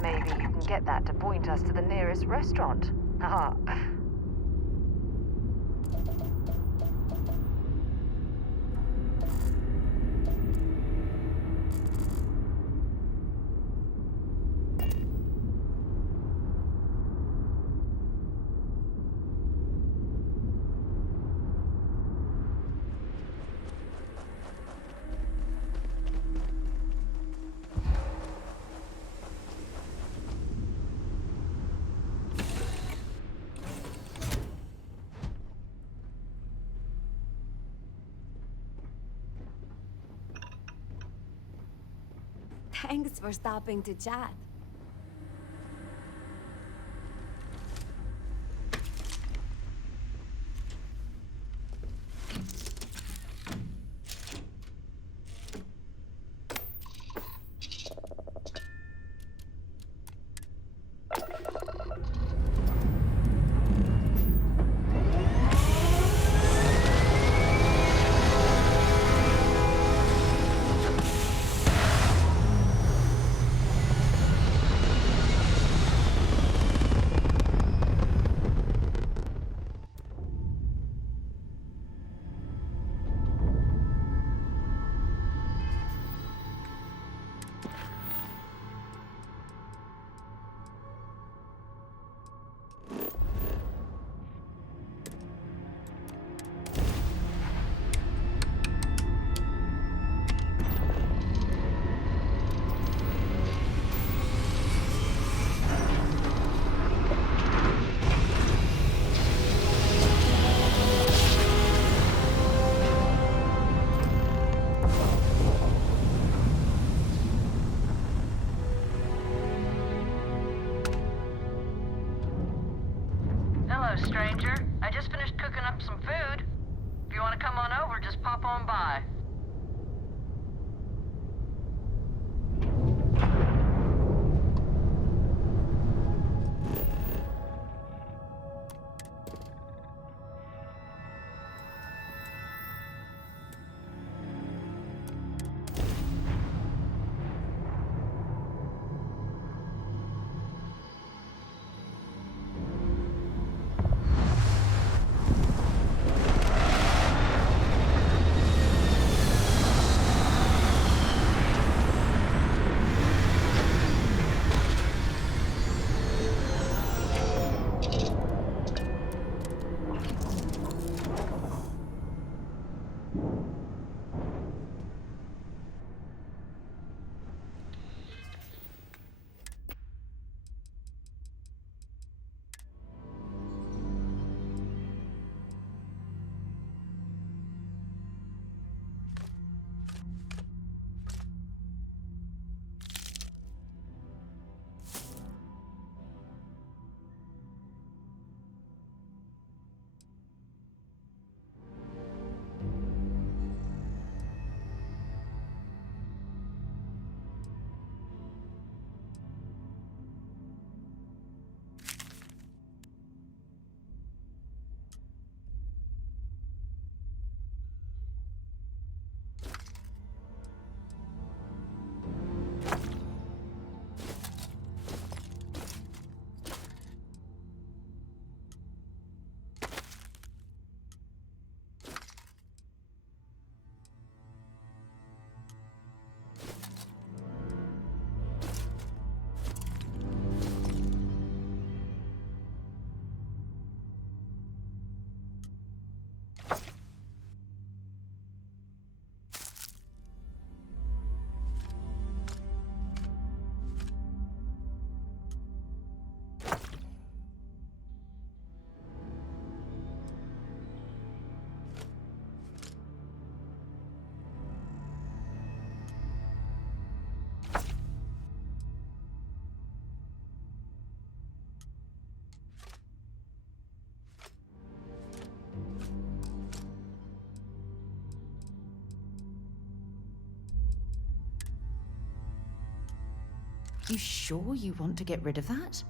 Maybe you can get that to point us to the nearest restaurant. Haha. Thanks for stopping to chat. Stranger. I just finished cooking up some food. If you want to come on over, just pop on by. You sure you want to get rid of that?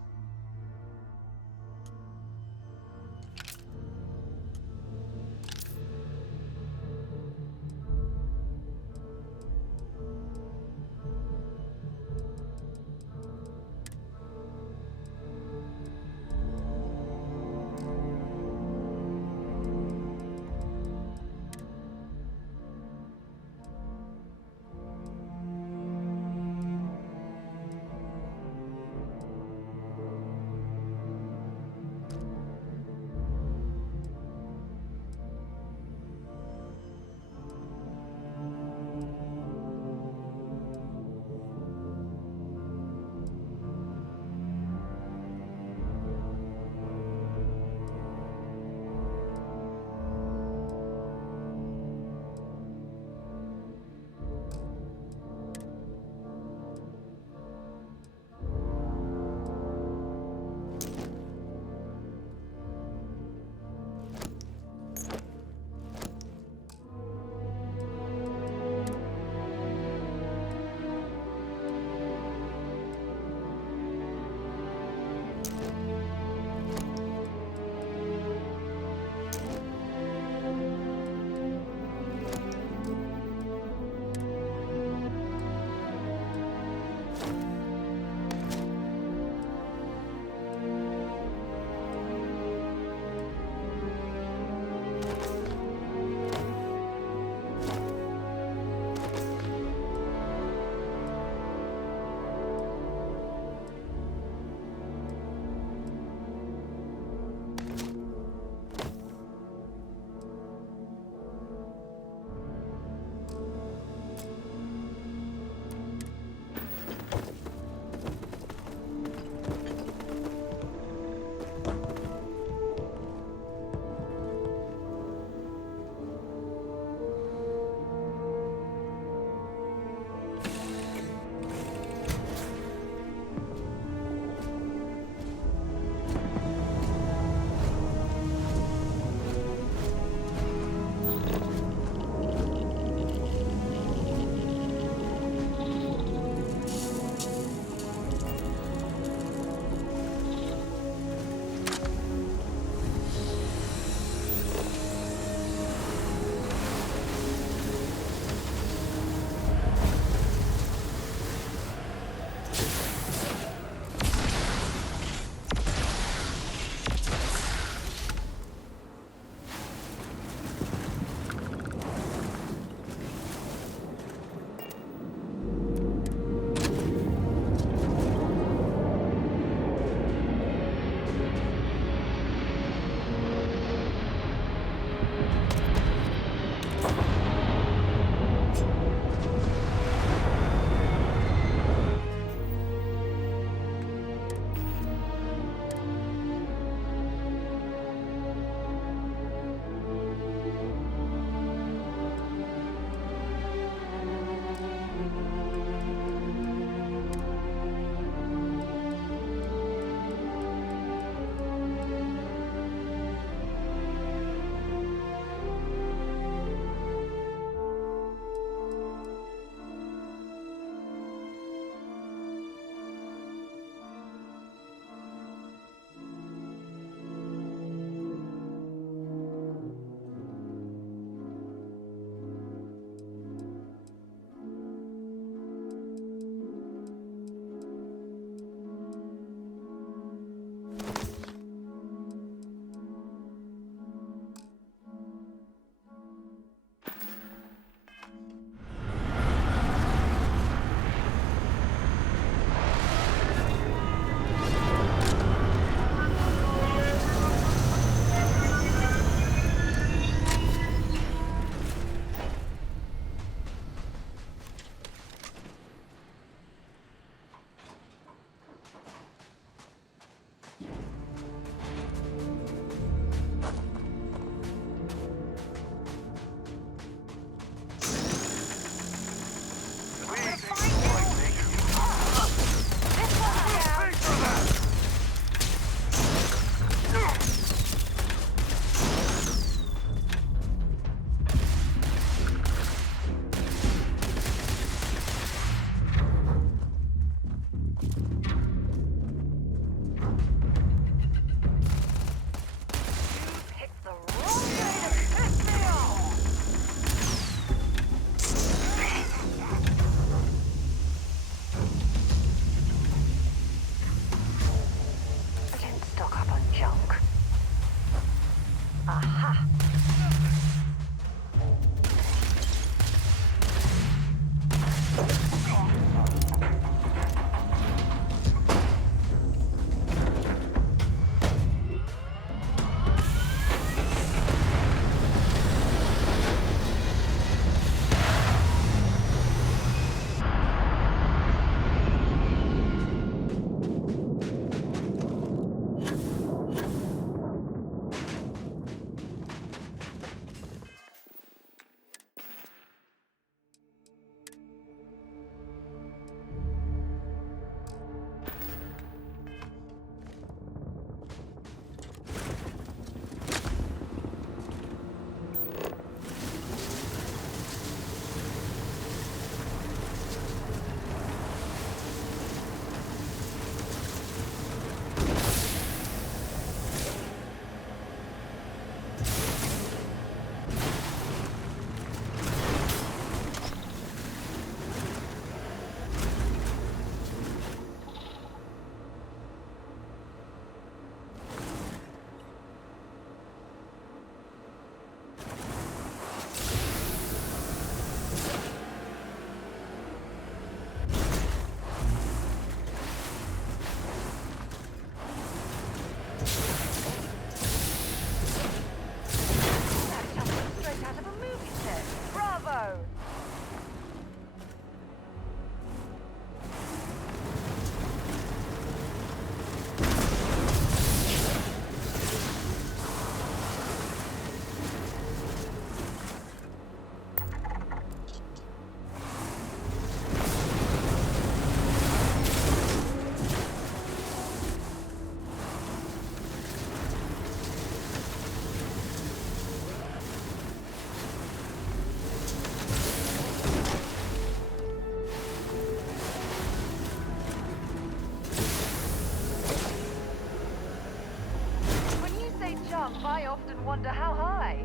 often wonder how high.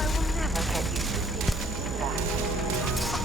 I will never get used to seeing you do that.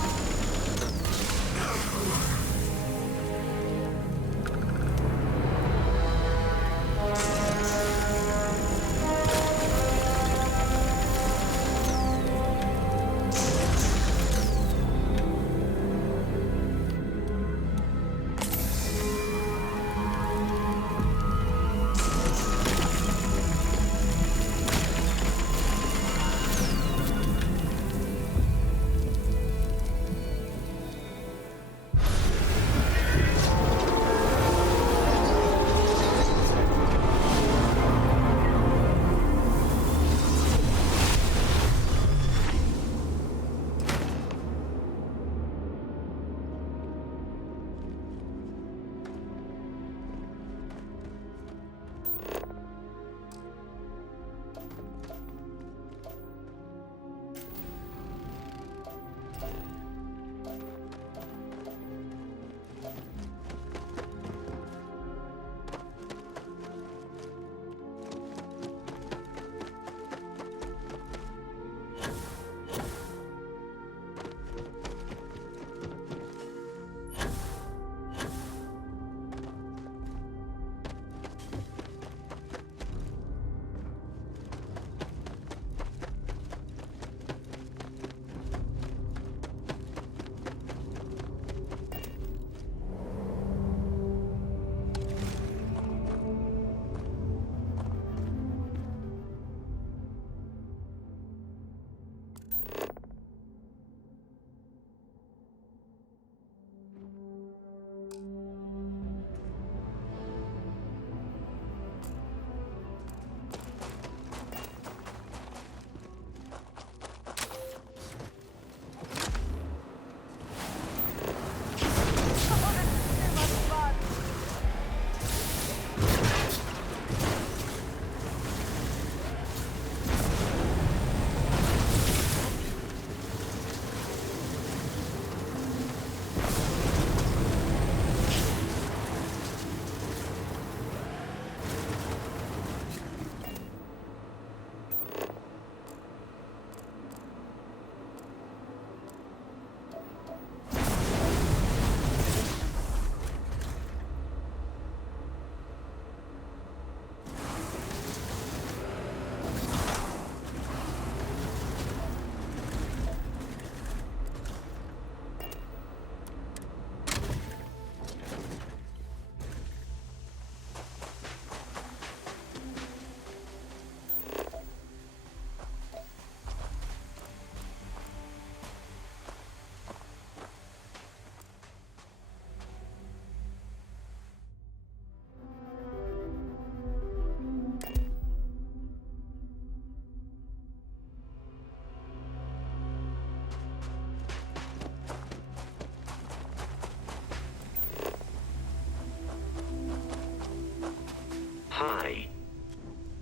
Hi.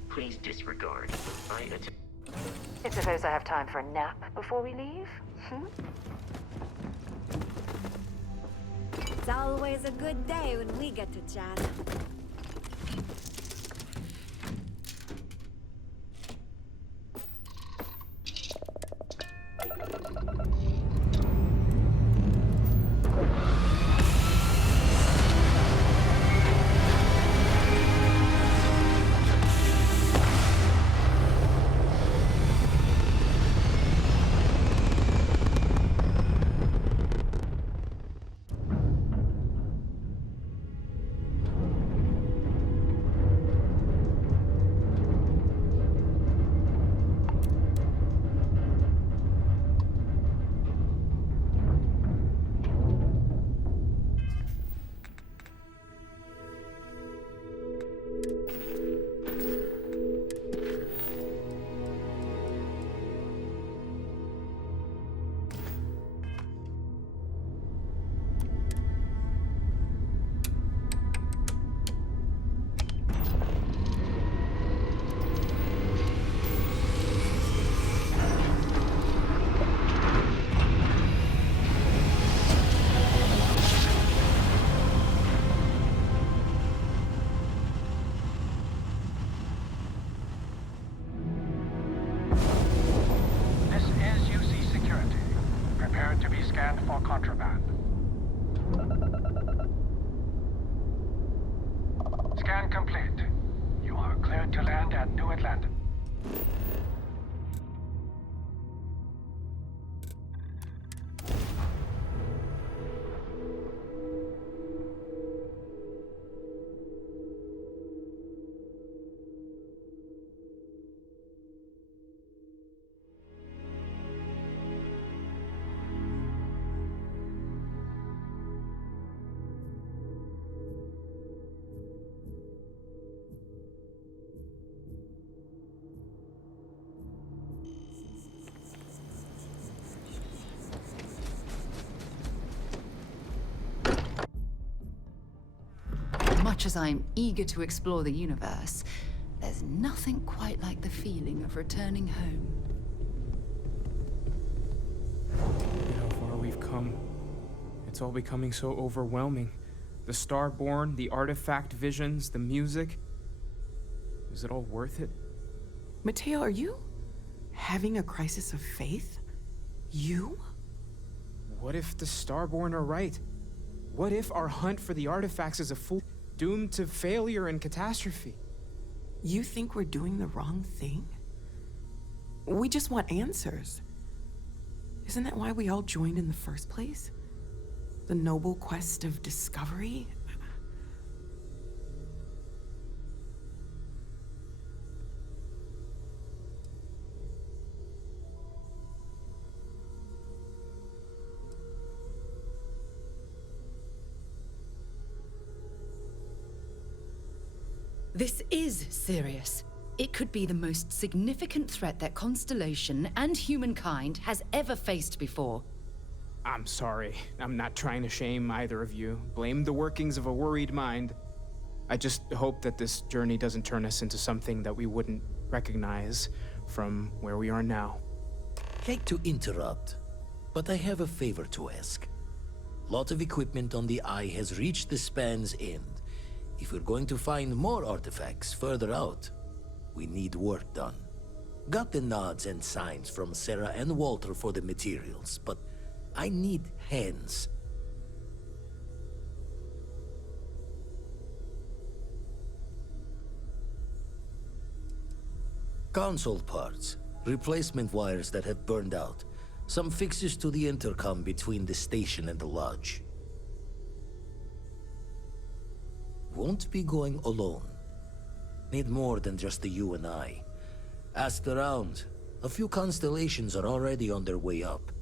Please disregard. I suppose I have time for a nap before we leave? Hmm? It's always a good day when we get to chat. complete. You are cleared to land at New Atlanta. Much as I'm eager to explore the universe, there's nothing quite like the feeling of returning home. Look at how far we've come. It's all becoming so overwhelming. The Starborn, the artifact visions, the music. Is it all worth it? Mateo, are you having a crisis of faith? You? What if the Starborn are right? What if our hunt for the artifacts is a fool, doomed to failure and catastrophe? You think we're doing the wrong thing? We just want answers. Isn't that why we all joined in the first place? The noble quest of discovery? This is serious. It could be the most significant threat that Constellation and humankind has ever faced before. I'm sorry. I'm not trying to shame either of you. Blame the workings of a worried mind. I just hope that this journey doesn't turn us into something that we wouldn't recognize from where we are now. Hate to interrupt, but I have a favor to ask. Lot of equipment on the Eye has reached the span's end. If we're going to find more artifacts further out, we need work done. Got the nods and signs from Sarah and Walter for the materials, but I need hands. Console parts, replacement wires that have burned out, some fixes to the intercom between the station and the lodge. Won't be going alone. Need more than just the you and I. Asked around. A few constellations are already on their way up.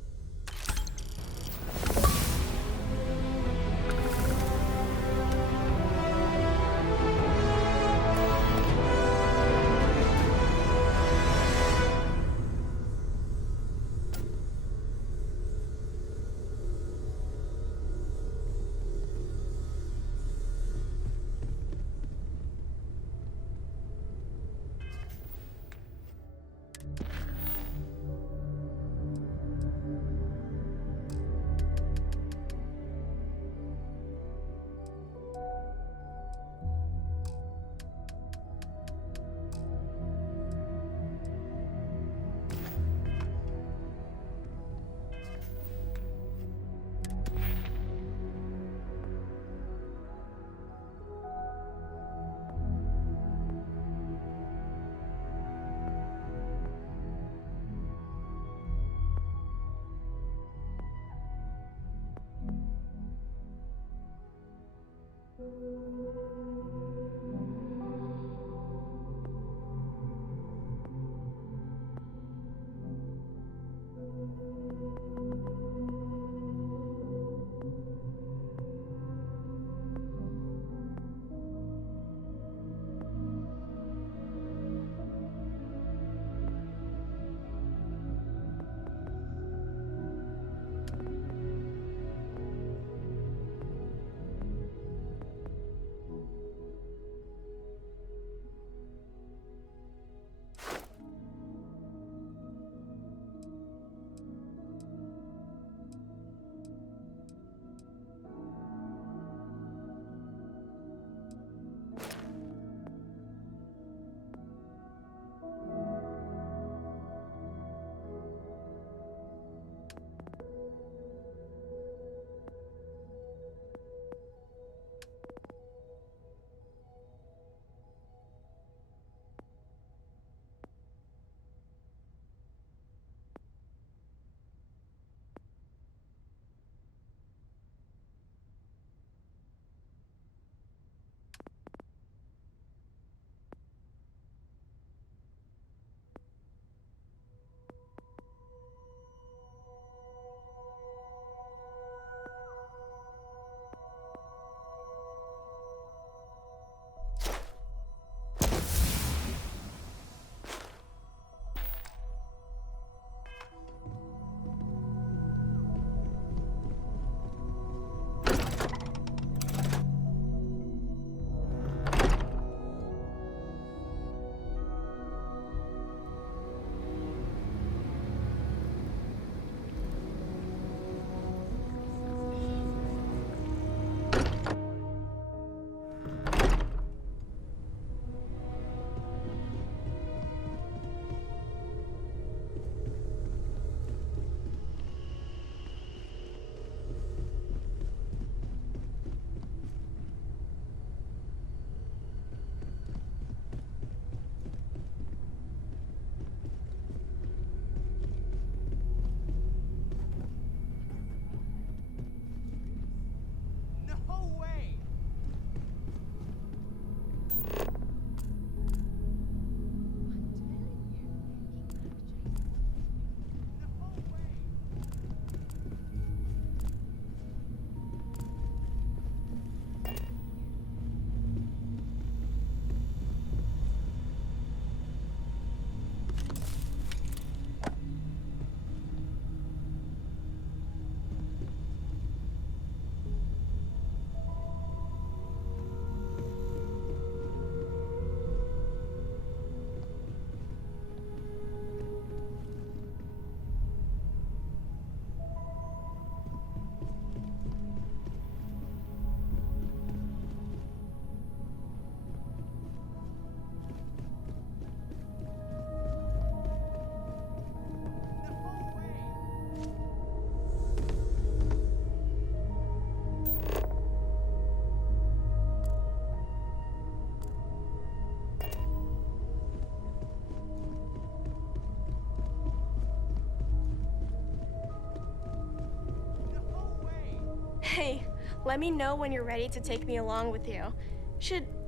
Hey, let me know when you're ready to take me along with you.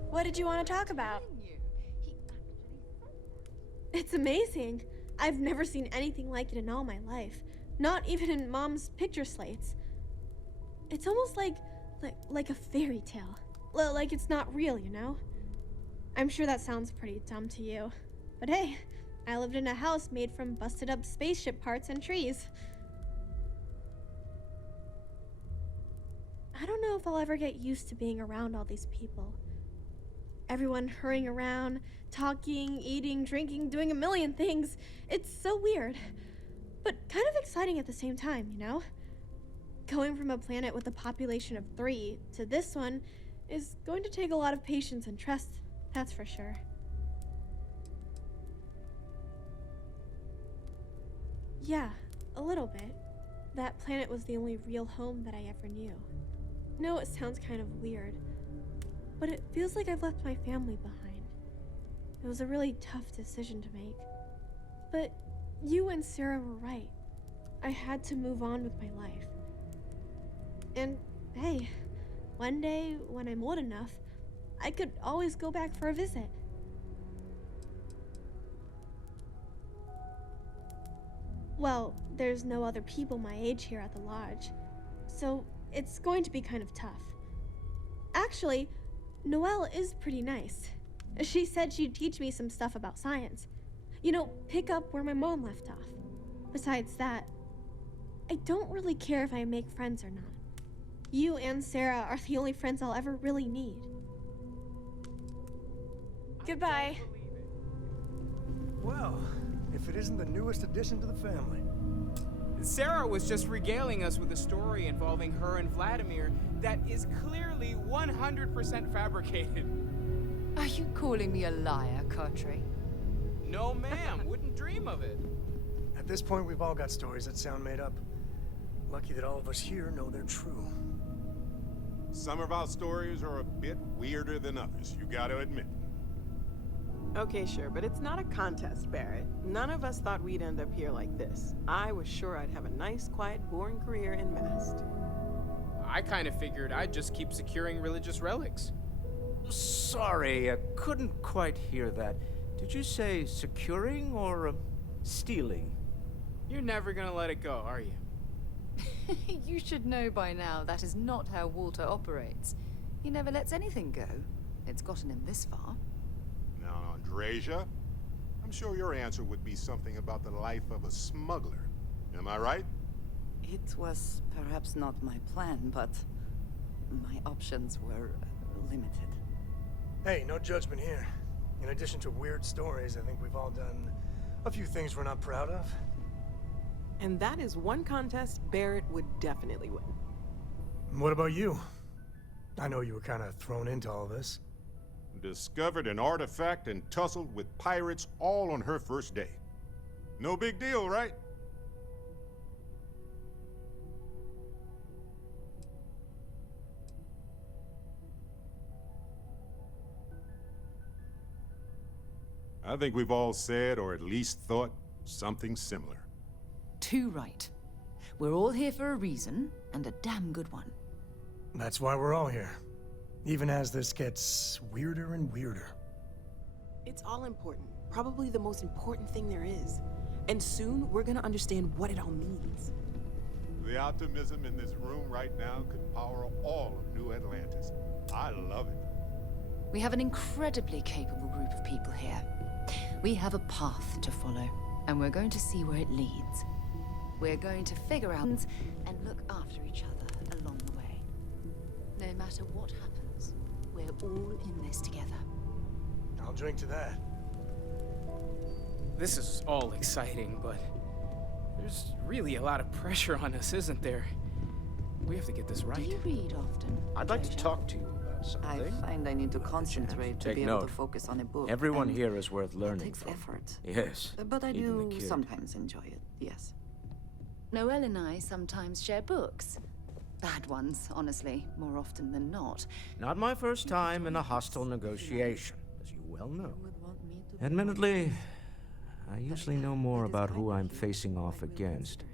What did you want to talk about? It's amazing. I've never seen anything like it in all my life. Not even in Mom's picture slates. It's almost like a fairy tale. Like it's not real, you know? I'm sure that sounds pretty dumb to you. But hey, I lived in a house made from busted up spaceship parts and trees. I don't know if I'll ever get used to being around all these people. Everyone hurrying around, talking, eating, drinking, doing a million things. It's so weird, but kind of exciting at the same time, you know? Going from a planet with a population of 3 to this one is going to take a lot of patience and trust, that's for sure. Yeah, a little bit. That planet was the only real home that I ever knew. I know it sounds kind of weird, but it feels like I've left my family behind. It was a really tough decision to make. But you and Sarah were right. I had to move on with my life. And hey, one day when I'm old enough, I could always go back for a visit. Well, there's no other people my age here at the lodge, so it's going to be kind of tough. Actually, Noelle is pretty nice. She said she'd teach me some stuff about science. You know, pick up where my mom left off. Besides that, I don't really care if I make friends or not. You and Sarah are the only friends I'll ever really need. Goodbye. Well, if it isn't the newest addition to the family. Sarah was just regaling us with a story involving her and Vladimir that is clearly 100% fabricated. Are you calling me a liar, Cartray? No, ma'am. Wouldn't dream of it. At this point, we've all got stories that sound made up. Lucky that all of us here know they're true. Some of our stories are a bit weirder than others, you gotta admit. Okay, sure, but it's not a contest, Barrett. None of us thought we'd end up here like this. I was sure I'd have a nice, quiet, boring career in Mast. I kind of figured I'd just keep securing religious relics. Sorry, I couldn't quite hear that. Did you say securing or stealing? You're never gonna let it go, are you? You should know by now that is not how Walter operates. He never lets anything go. It's gotten him this far. Now, Andreja, I'm sure your answer would be something about the life of a smuggler. Am I right? It was perhaps not my plan, but my options were limited. Hey, no judgment here. In addition to weird stories, I think we've all done a few things we're not proud of. And that is one contest Barrett would definitely win. What about you? I know you were kind of thrown into all this. Discovered an artifact and tussled with pirates all on her first day. No big deal, right? I think we've all said, or at least thought, something similar. Too right. We're all here for a reason, and a damn good one. That's why we're all here. Even as this gets weirder and weirder. It's all important. Probably the most important thing there is. And soon, we're gonna understand what it all means. The optimism in this room right now could power all of New Atlantis. I love it. We have an incredibly capable group of people here. We have a path to follow, and we're going to see where it leads. We're going to figure out and look after each other along the way. No matter what happens, we're all in this together. I'll drink to that. This is all exciting, but there's really a lot of pressure on us, isn't there? We have to get this right. Do you read often? I'd like to talk to you about something. I find I need to concentrate to Take be able note. to focus on a book. Everyone and here is worth it learning takes from. effort. Yes. But I even the do kid. sometimes enjoy it, yes. Noelle and I sometimes share books. Bad ones, honestly, more often than not. Not my first time in a hostile negotiation, as you well know. Admittedly, I usually know more about who I'm facing off against.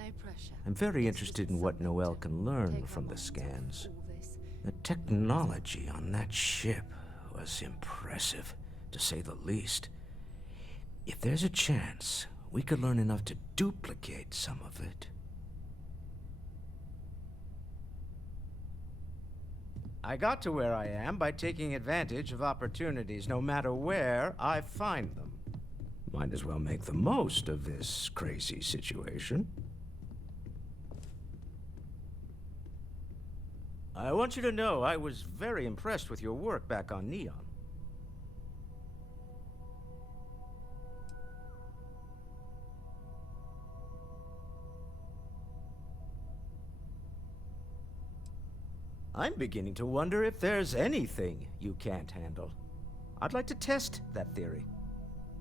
No pressure. I'm very It's interested just in what something Noel to can learn take from our the minds off scans. all this. The technology on that ship was impressive, to say the least. If there's a chance, we could learn enough to duplicate some of it. I got to where I am by taking advantage of opportunities, no matter where I find them. Might as well make the most of this crazy situation. I want you to know I was very impressed with your work back on Neon. I'm beginning to wonder if there's anything you can't handle. I'd like to test that theory.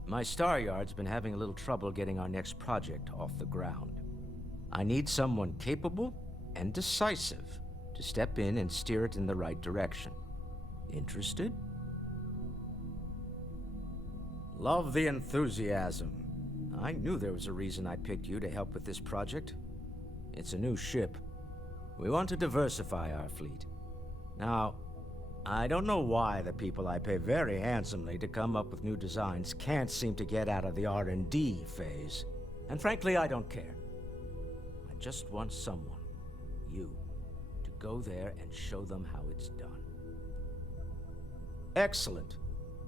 My Star Yard's been having a little trouble getting our next project off the ground. I need someone capable and decisive to step in and steer it in the right direction. Interested? Love the enthusiasm. I knew there was a reason I picked you to help with this project. It's a new ship. We want to diversify our fleet. Now, I don't know why the people I pay very handsomely to come up with new designs can't seem to get out of the R&D phase. And frankly, I don't care. I just want someone, you, to go there and show them how it's done. Excellent.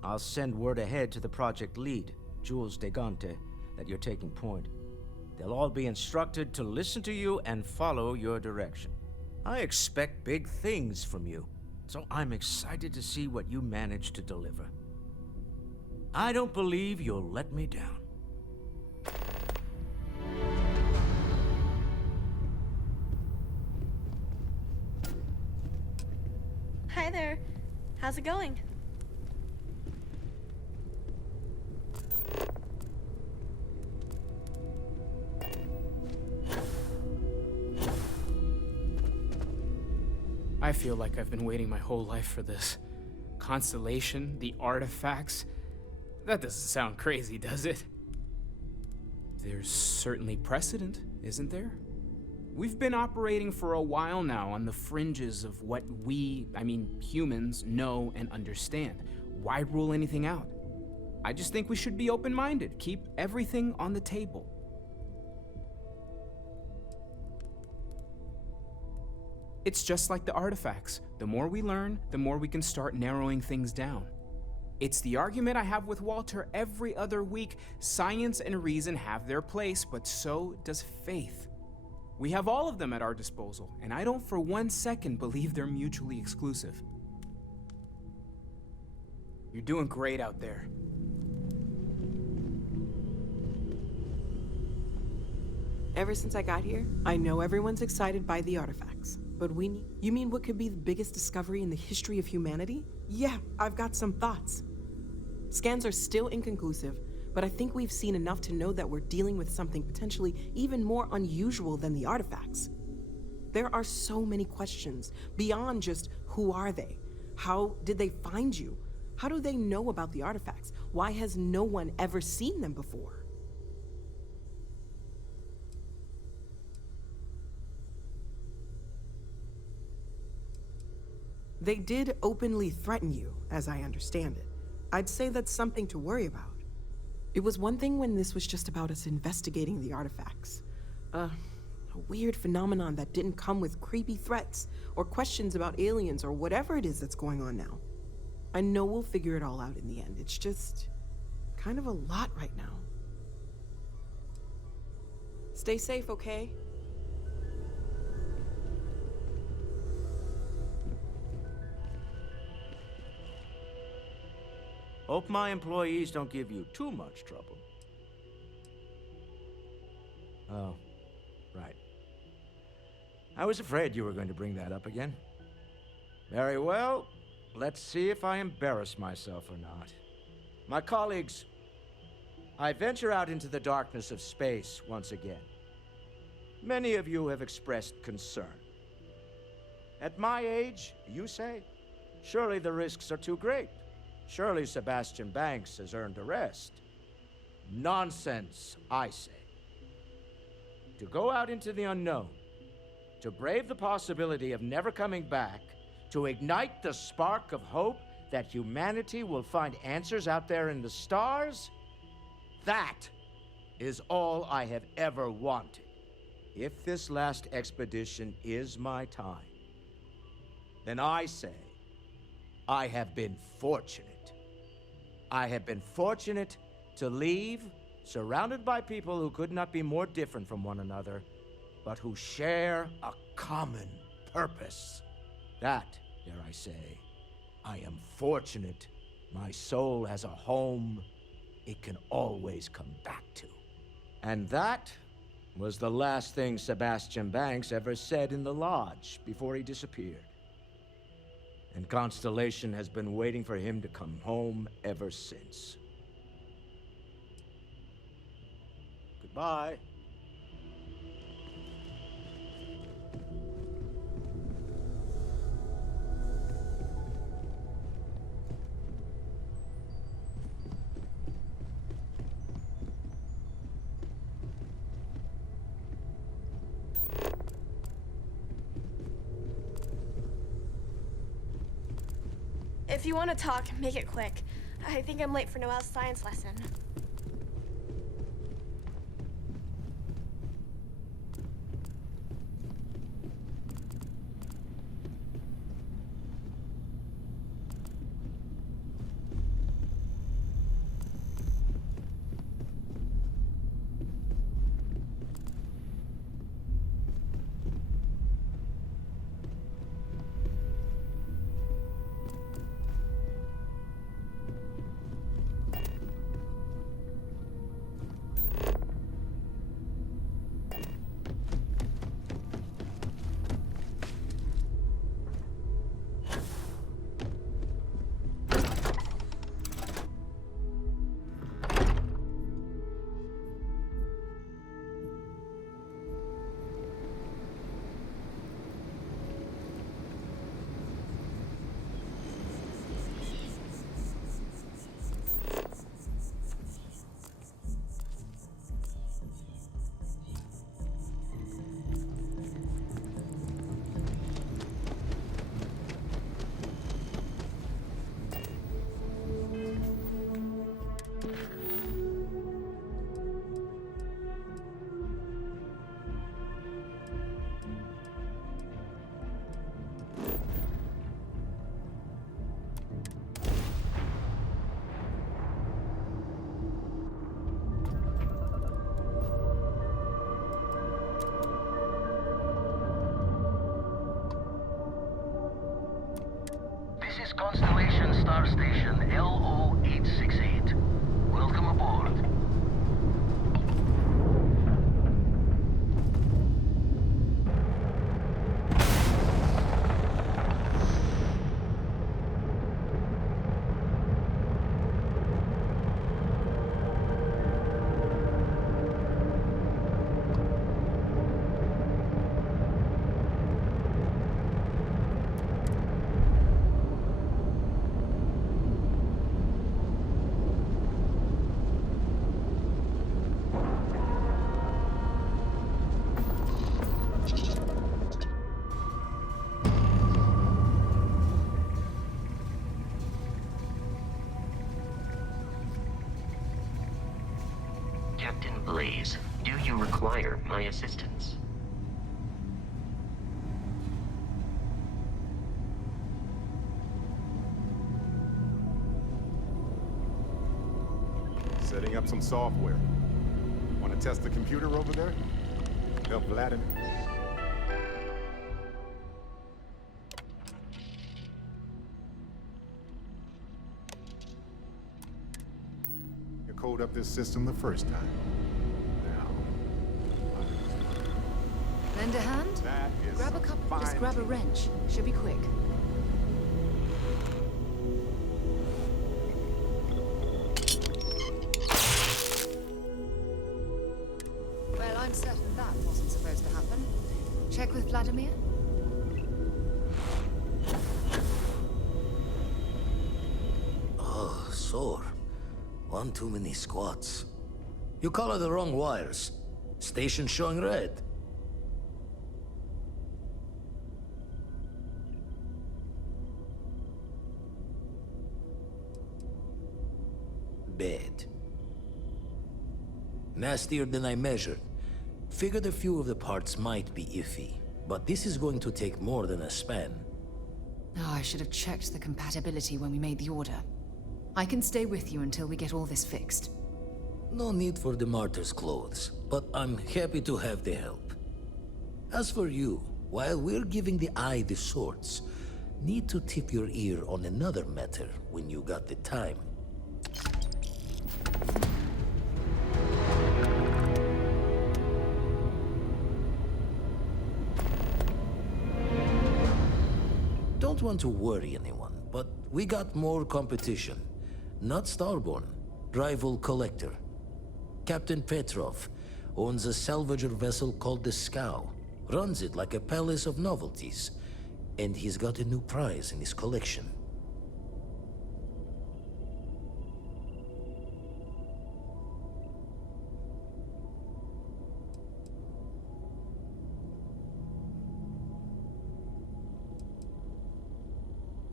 I'll send word ahead to the project lead, Jules Degante, that you're taking point. They'll all be instructed to listen to you and follow your direction. I expect big things from you, so I'm excited to see what you manage to deliver. I don't believe you'll let me down. Hi there. How's it going? I feel like I've been waiting my whole life for this. Constellation, the artifacts. That doesn't sound crazy, does it? There's certainly precedent, isn't there? We've been operating for a while now on the fringes of what humans, know and understand. Why rule anything out? I just think we should be open-minded, keep everything on the table. It's just like the artifacts. The more we learn, the more we can start narrowing things down. It's the argument I have with Walter every other week. Science and reason have their place, but so does faith. We have all of them at our disposal, and I don't for 1 second believe they're mutually exclusive. You're doing great out there. Ever since I got here, I know everyone's excited by the artifacts. But you mean what could be the biggest discovery in the history of humanity? Yeah, I've got some thoughts. Scans are still inconclusive, but I think we've seen enough to know that we're dealing with something potentially even more unusual than the artifacts. There are so many questions beyond just who are they? How did they find you? How do they know about the artifacts? Why has no one ever seen them before? They did openly threaten you, as I understand it. I'd say that's something to worry about. It was one thing when this was just about us investigating the artifacts. A weird phenomenon that didn't come with creepy threats or questions about aliens or whatever it is that's going on now. I know we'll figure it all out in the end. It's just kind of a lot right now. Stay safe, okay? Hope my employees don't give you too much trouble. Oh, right. I was afraid you were going to bring that up again. Very well. Let's see if I embarrass myself or not. My colleagues, I venture out into the darkness of space once again. Many of you have expressed concern. At my age, you say, surely the risks are too great. Surely Sebastian Banks has earned a rest. Nonsense, I say. to go out into the unknown, to brave the possibility of never coming back, to ignite the spark of hope that humanity will find answers out there in the stars, that is all I have ever wanted. If this last expedition is my time, then I say I have been fortunate. I have been fortunate to leave surrounded by people who could not be more different from one another, but who share a common purpose. That, dare I say, I am fortunate my soul has a home it can always come back to. And that was the last thing Sebastian Banks ever said in the lodge before he disappeared. And Constellation has been waiting for him to come home ever since. Goodbye. If you want to talk, make it quick. I think I'm late for Noelle's science lesson. This is Constellation Star Station LO-868. Welcome aboard. Captain Blaze, do you require my assistance? Setting up some software. Want to test the computer over there? Help Vladimir. You code up this system the first time. Lend a hand? That is Grab a couple, fine just grab a wrench. Should be quick. Well, I'm certain that wasn't supposed to happen. Check with Vladimir? Oh, sore. One too many squats. You color the wrong wires. Station showing red. Bad. Nastier than I measured. Figured a few of the parts might be iffy, but this is going to take more than a span. Oh, I should have checked the compatibility when we made the order. I can stay with you until we get all this fixed. No need for the martyr's clothes, but I'm happy to have the help. As for you, while we're giving the eye the swords, need to tip your ear on another matter when you got the time. Don't want to worry anyone, but we got more competition. Not Starborn, rival collector. Captain Petrov owns a salvager vessel called the Scow. Runs it like a palace of novelties. And he's got a new prize in his collection.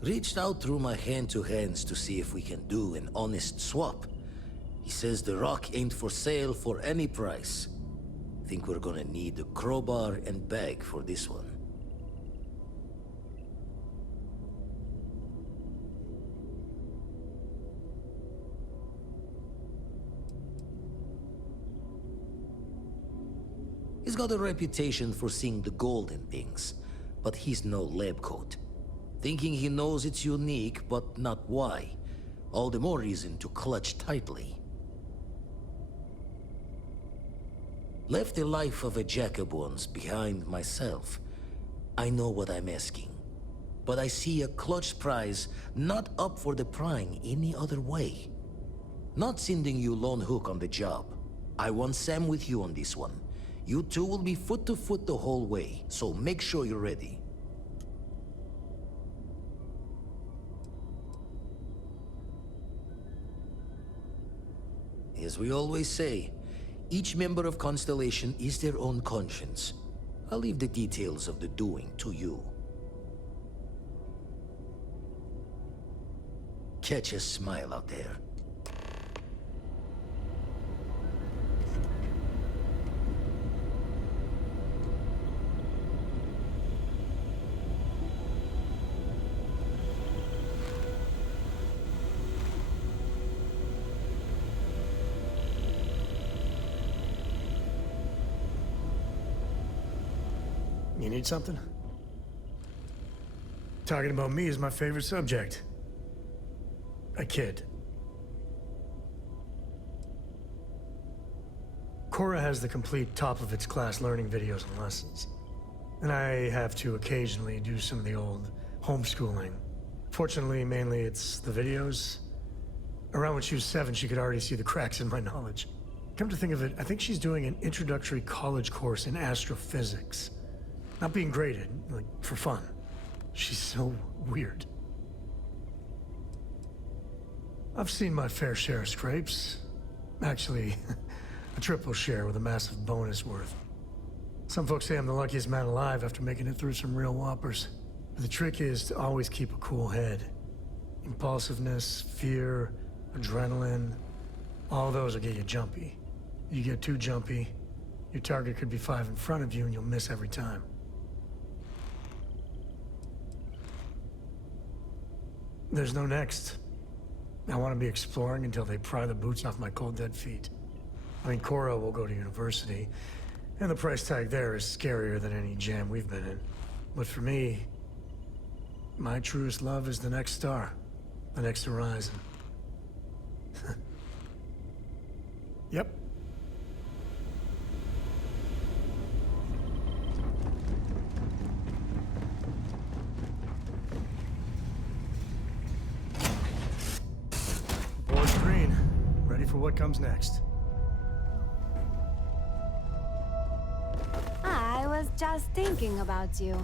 Reached out through my hand-to-hands to see if we can do an honest swap. He says the rock ain't for sale for any price. Think we're gonna need a crowbar and bag for this one. He's got a reputation for seeing the gold in things, but he's no lab coat. Thinking he knows it's unique, but not why. All the more reason to clutch tightly. Left the life of a jacob once behind myself. I know what I'm asking. But I see a clutch prize not up for the prying any other way. Not sending you lone hook on the job. I want Sam with you on this one. You two will be foot to foot the whole way, so make sure you're ready. As we always say, each member of Constellation is their own conscience. I'll leave the details of the doing to you. Catch a smile out there. You need something? Talking about me is my favorite subject. I kid. Cora has the complete top-of-its-class learning videos and lessons. And I have to occasionally do some of the old homeschooling. Fortunately, mainly it's the videos. Around when she was 7, she could already see the cracks in my knowledge. Come to think of it, I think she's doing an introductory college course in astrophysics. Not being graded, like, for fun. She's so weird. I've seen my fair share of scrapes. Actually, a triple share with a massive bonus worth. Some folks say I'm the luckiest man alive after making it through some real whoppers. But the trick is to always keep a cool head. Impulsiveness, fear, adrenaline, all those will get you jumpy. You get too jumpy, your target could be 5 in front of you and you'll miss every time. There's no next. I want to be exploring until they pry the boots off my cold dead feet. I mean, Cora will go to university, and the price tag there is scarier than any jam we've been in. But for me, my truest love is the next star, the next horizon. Yep. Board's green. Ready for what comes next. I was just thinking about you.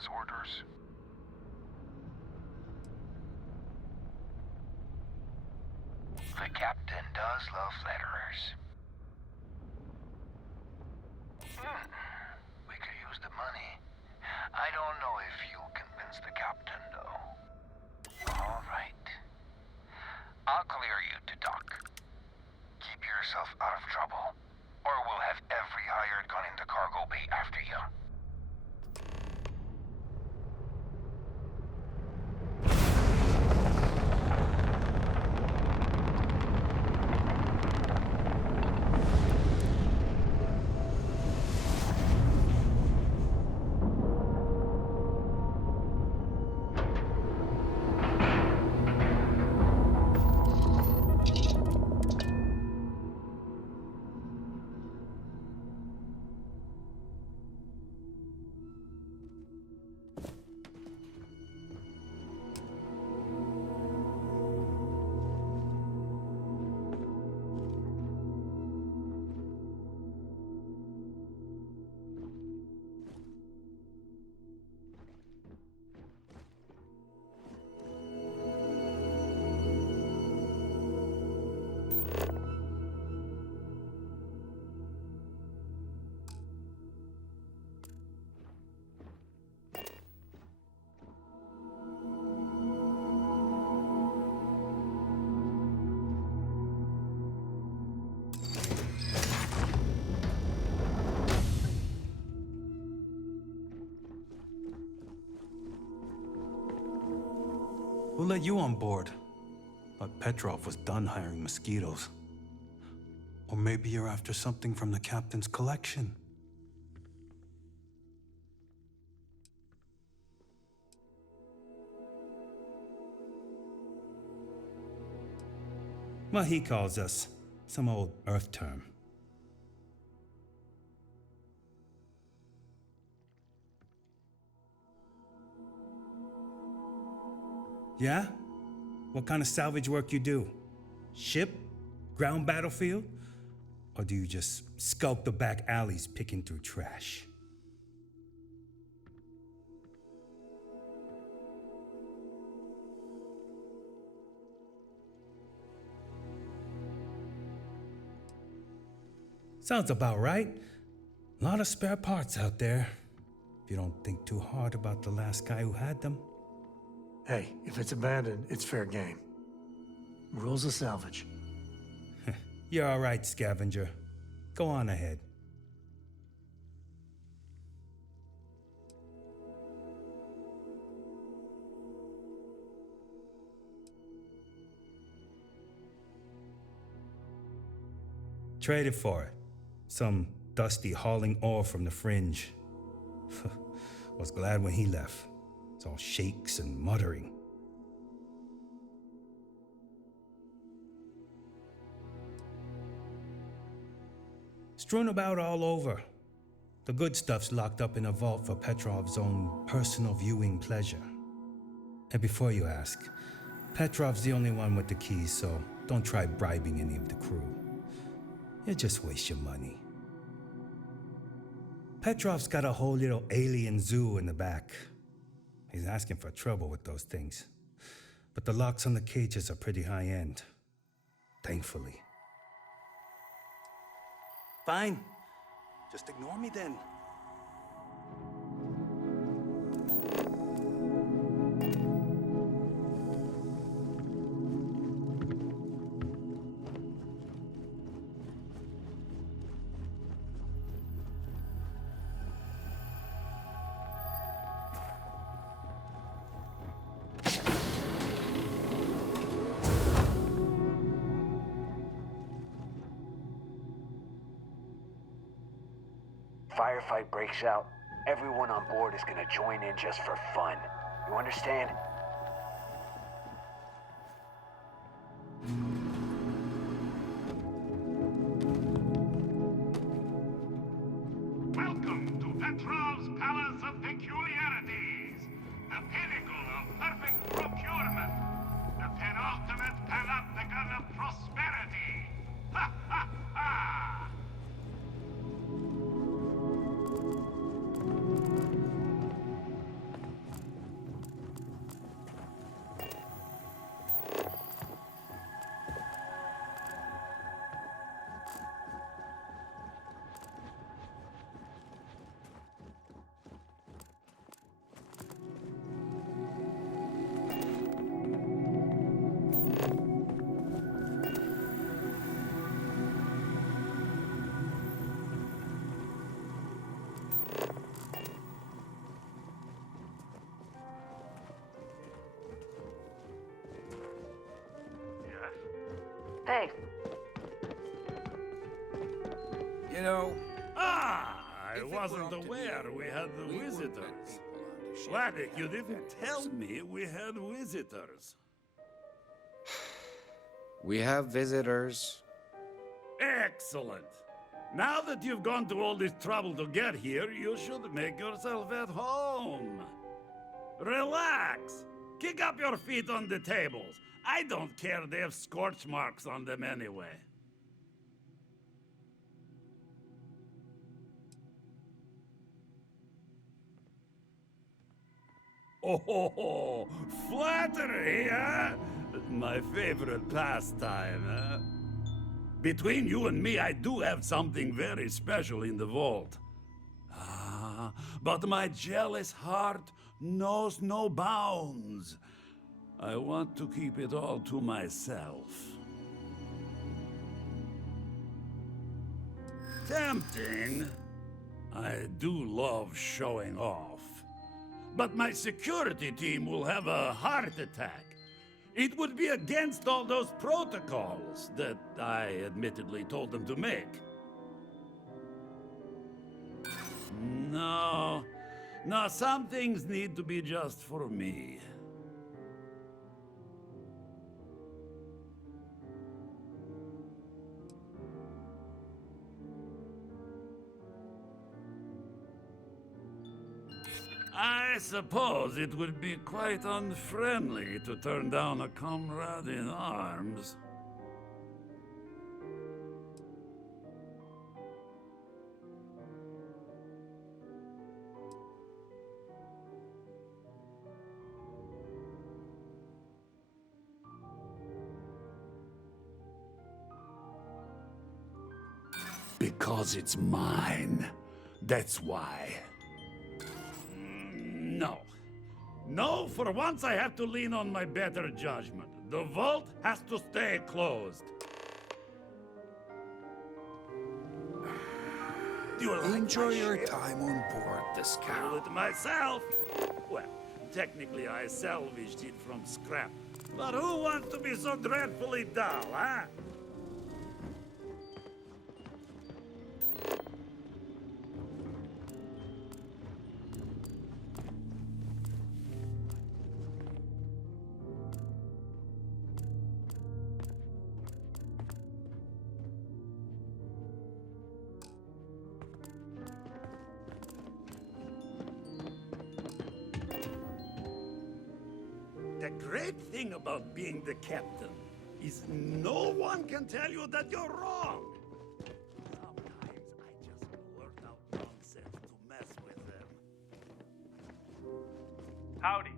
captain's orders. The captain does love flatterers. We could use the money. I don't know if you'll convince the captain, though. All right. I'll clear you to dock. Keep yourself out of trouble, or we'll have every hired gun in the cargo bay after you. Who let you on board? Thought Petrov was done hiring mosquitoes. Or maybe you're after something from the captain's collection. Well, he calls us. Some old Earth term. Yeah? What kind of salvage work you do? Ship? Ground battlefield? Or do you just skulk the back alleys picking through trash? Sounds about right. A lot of spare parts out there. If you don't think too hard about the last guy who had them. Hey, if it's abandoned, it's fair game. Rules of salvage. You're all right, scavenger. Go on ahead. Traded for it. Some dusty hauling ore from the fringe. Was glad when he left. It's all shakes and muttering. Strewn about all over. The good stuff's locked up in a vault for Petrov's own personal viewing pleasure. And before you ask, Petrov's the only one with the keys, so don't try bribing any of the crew. You'll just waste your money. Petrov's got a whole little alien zoo in the back. He's asking for trouble with those things. But the locks on the cages are pretty high-end. Thankfully. Fine. Just ignore me then. Firefight breaks out, everyone on board is gonna join in just for fun. You understand? Welcome to Petrov's Palace of Peculiarities, the pinnacle of perfect procurement, the penultimate panopticon of prosperity. Ha ha ha! Hey, You know, I wasn't aware we had the visitors. Vladek, you didn't tell me we had visitors. we have visitors. Excellent. Now that you've gone to all this trouble to get here, you should make yourself at home. Relax. Kick up your feet on the tables. I don't care they have scorch marks on them anyway. Oh, flattery, huh? My favorite pastime, huh? Between you and me, I do have something very special in the vault. Ah, but my jealous heart knows no bounds. I want to keep it all to myself. Tempting. I do love showing off. But my security team will have a heart attack. It would be against all those protocols that I admittedly told them to make. No, some things need to be just for me. I suppose it would be quite unfriendly to turn down a comrade in arms. Because it's mine. That's why. No. No, for once I have to lean on my better judgment. The vault has to stay closed. Enjoy your time on board the I'll scout. do it myself. Well, technically I salvaged it from scrap. But who wants to be so dreadfully dull, huh? The great thing about being the captain is no one can tell you that you're wrong. Sometimes I just blurt out nonsense to mess with them. Howdy.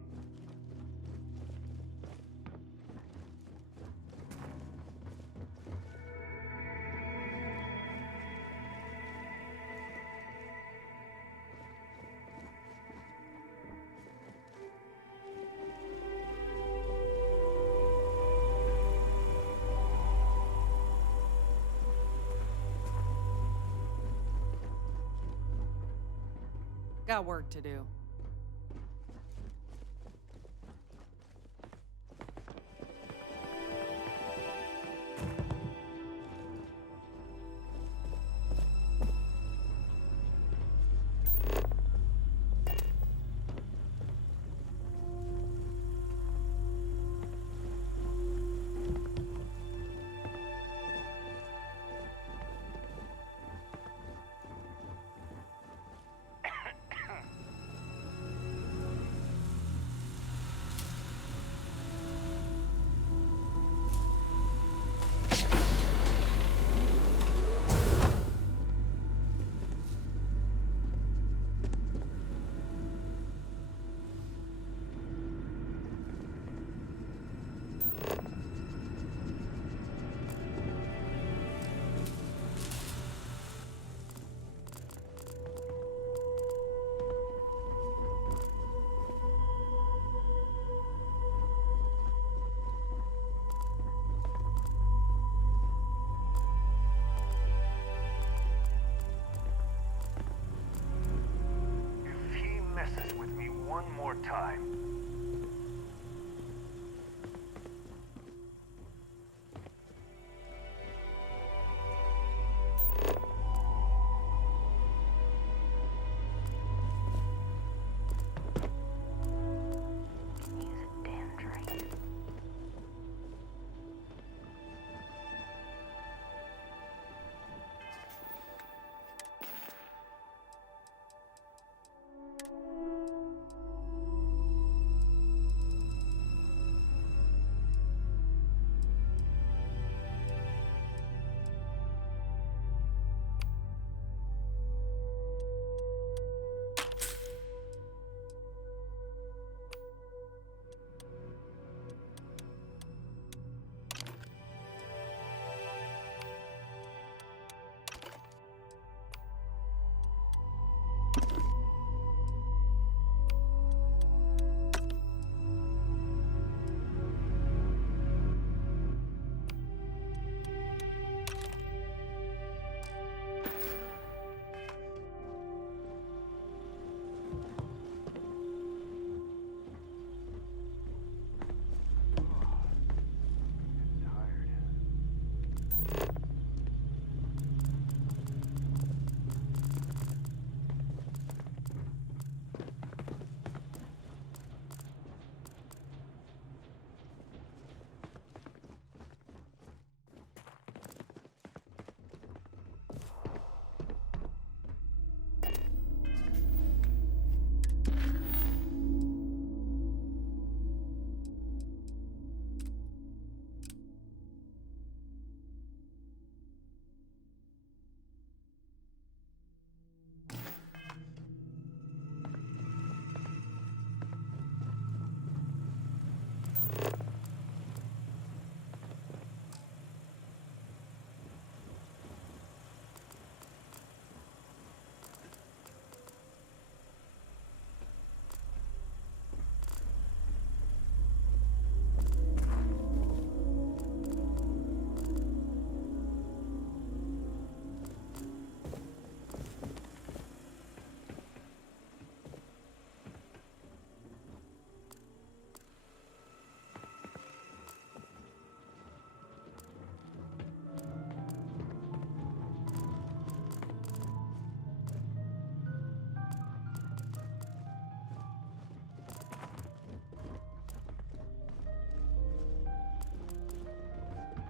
Got work to do. If he messes with me one more time,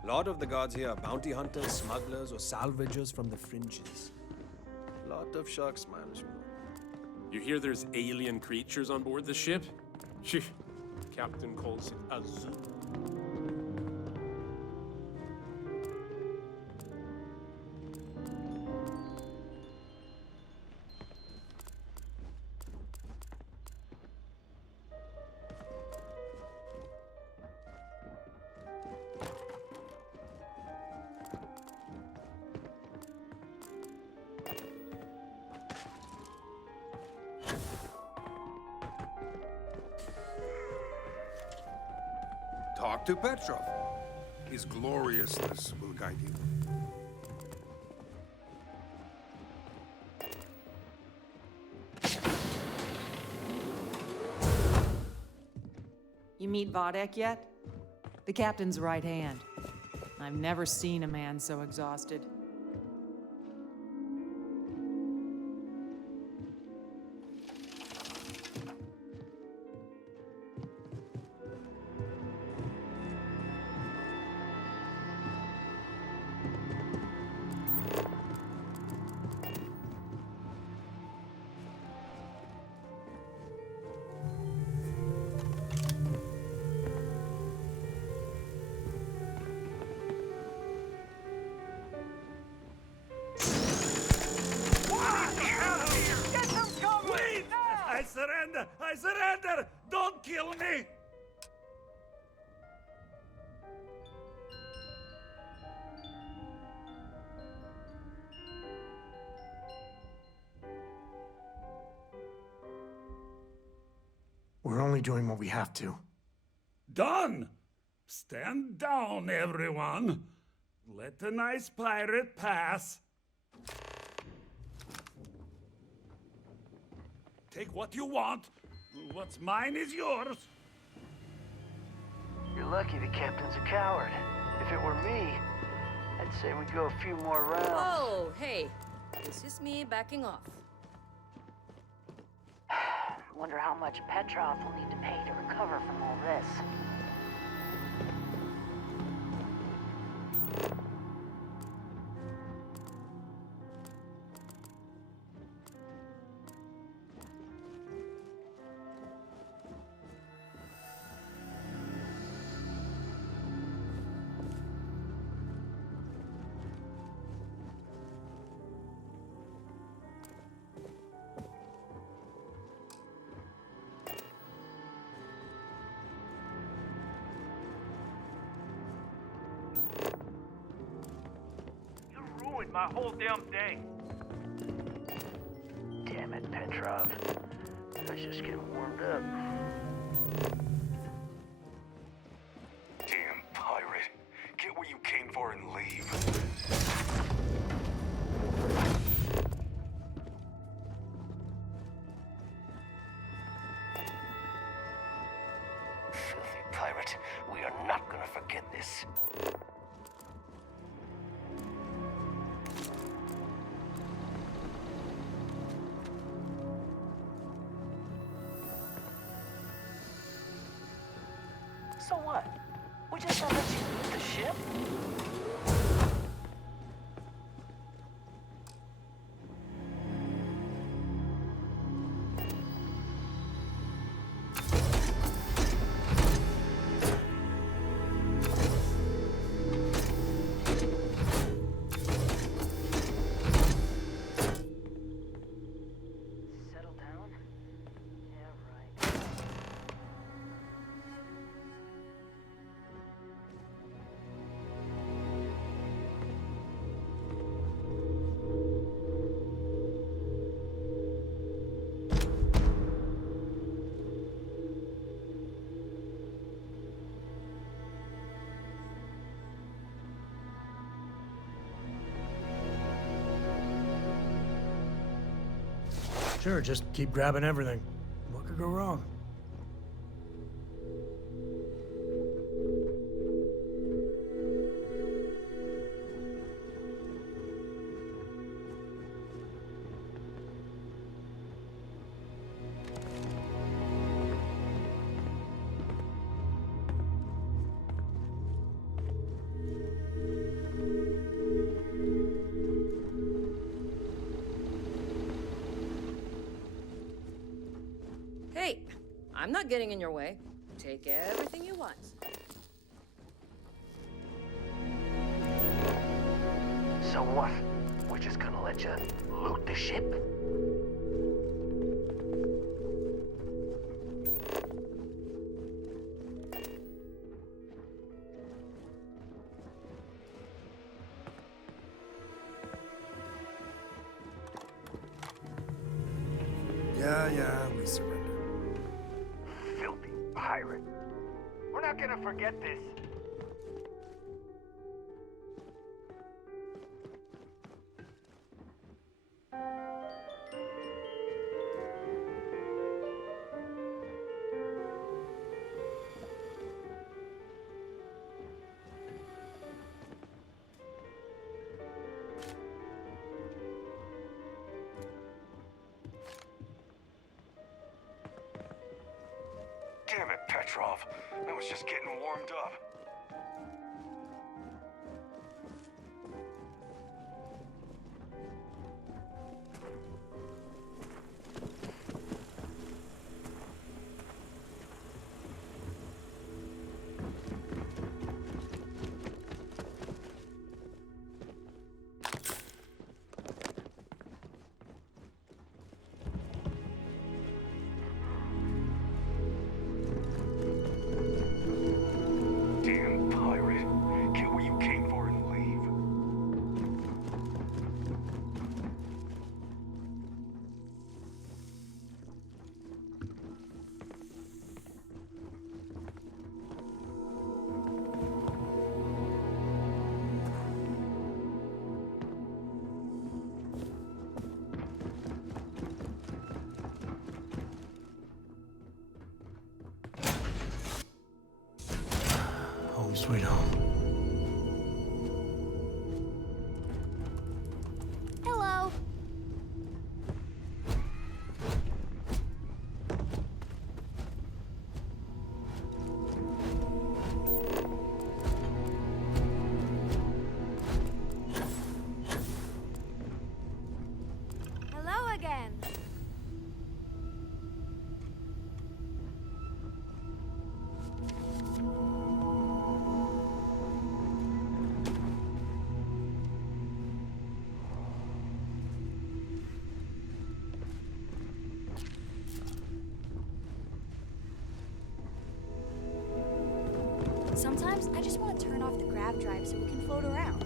A lot of the guards here are bounty hunters, smugglers, or salvagers from the fringes. A lot of shark smiles, you know. You hear there's alien creatures on board the ship? Phew. Captain calls it a zoo. Talk to Petrov. His gloriousness will guide you. You meet Vodek yet? The captain's right hand. I've never seen a man so exhausted. Wait! I surrender! I surrender! Don't kill me! We're only doing what we have to. Done! Stand down, everyone. Let the nice pirate pass. Take what you want. What's mine is yours. You're lucky the captain's a coward. If it were me, I'd say we go a few more rounds. Oh, hey. This is me backing off. Wonder how much Petrov will need to pay to recover from all this. Ruined my whole damn day. Damn it, Petrov. I was just getting warmed up. Damn pirate. Get what you came for and leave. Filthy pirate. We are not gonna forget this. So what? We just don't let you leave the ship? Settle down? Yeah, right. Sure, just keep grabbing everything. What could go wrong? Hey, I'm not getting in your way. Take everything you want. So what? We're just gonna let you loot the ship? Yeah, we surrender. Filthy pirate. We're not gonna forget this. Damn it, Petrov. I was just getting warmed up. Damn pirate. Get what you came for and leave. Home sweet home. Hello. Hello again. Sometimes I just want to turn off the grav drive so we can float around.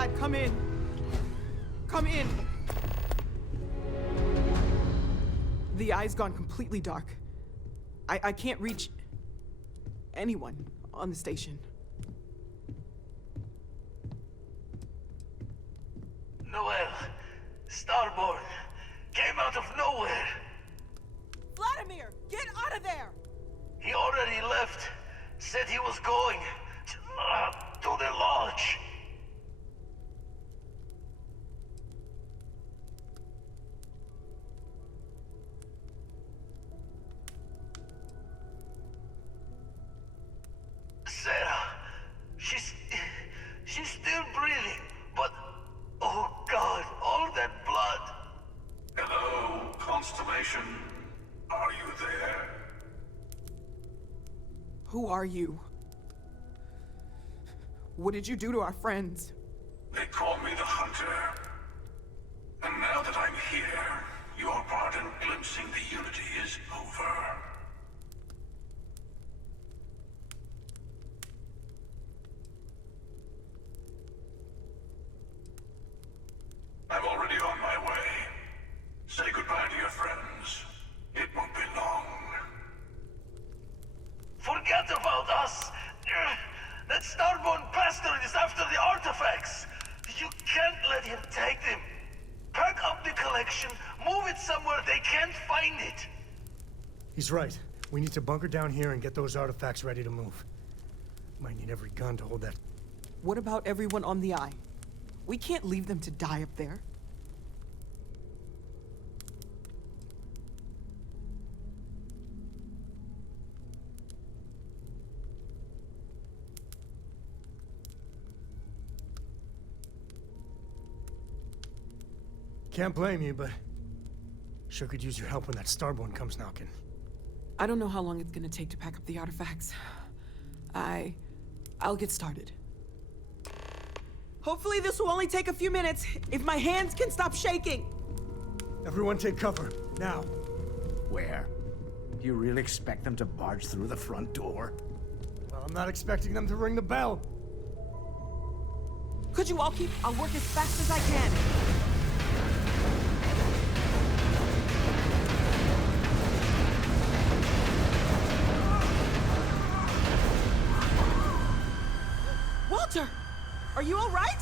Vlad, come in. Come in. The eye's gone completely dark. I can't reach anyone on the station. Noel, Starborn, came out of nowhere. Vladimir, get out of there! He already left. Said he was going to the lodge. Sarah, she's still breathing, but oh God, all that blood. Hello, Constellation. Are you there? Who are you? What did you do to our friends? They call me the Hunter. And now that I'm here, your part in glimpsing the Unity is over. I'm already on my way. Say goodbye to your friends. It won't be long. Forget about us! That Starborn bastard is after the artifacts! You can't let him take them! Pack up the collection, move it somewhere they can't find it! He's right. We need to bunker down here and get those artifacts ready to move. Might need every gun to hold that. What about everyone on the Eye? We can't leave them to die up there. Can't blame you, but sure could use your help when that Starborn comes knocking. I don't know how long it's gonna take to pack up the artifacts. I'll get started. Hopefully this will only take a few minutes, if my hands can stop shaking! Everyone take cover, now. Where? Do you really expect them to barge through the front door? Well, I'm not expecting them to ring the bell. Could you all keep... I'll work as fast as I can. Walter! Are you all right?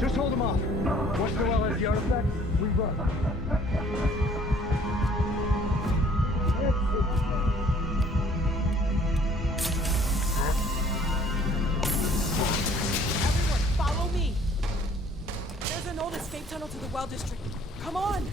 Just hold them off. Once Noel has the artifact, we run. Everyone, follow me! There's an old escape tunnel to the Well District. Come on!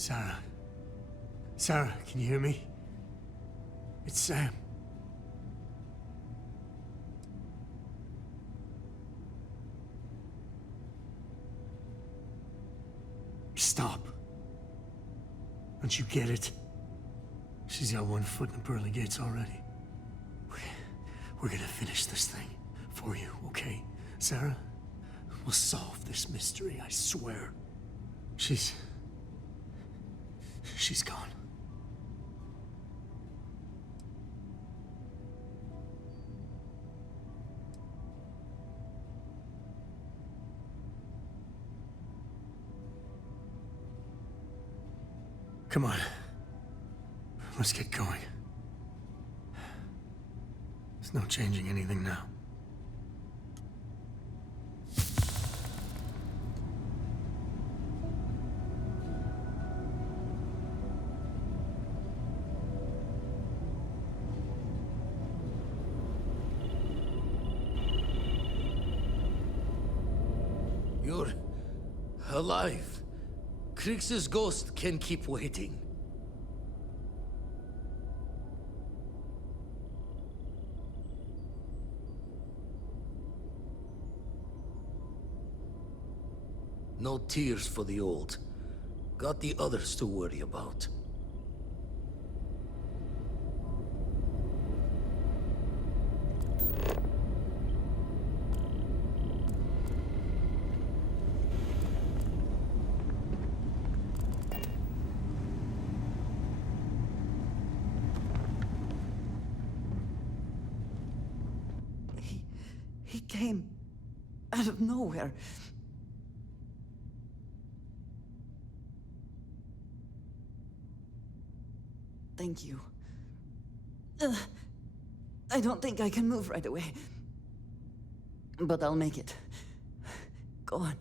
Sarah. Sarah, can you hear me? It's Sam. Stop. Don't you get it? She's got one foot in the pearly gates already. We're gonna finish this thing for you, okay? Sarah? We'll solve this mystery, I swear. She's gone. Come on. Let's get going. There's no changing anything now. You're alive. Krix's ghost can keep waiting. No tears for the old. Got the others to worry about. He came out of nowhere. Thank you. I don't think I can move right away. But I'll make it. Go on.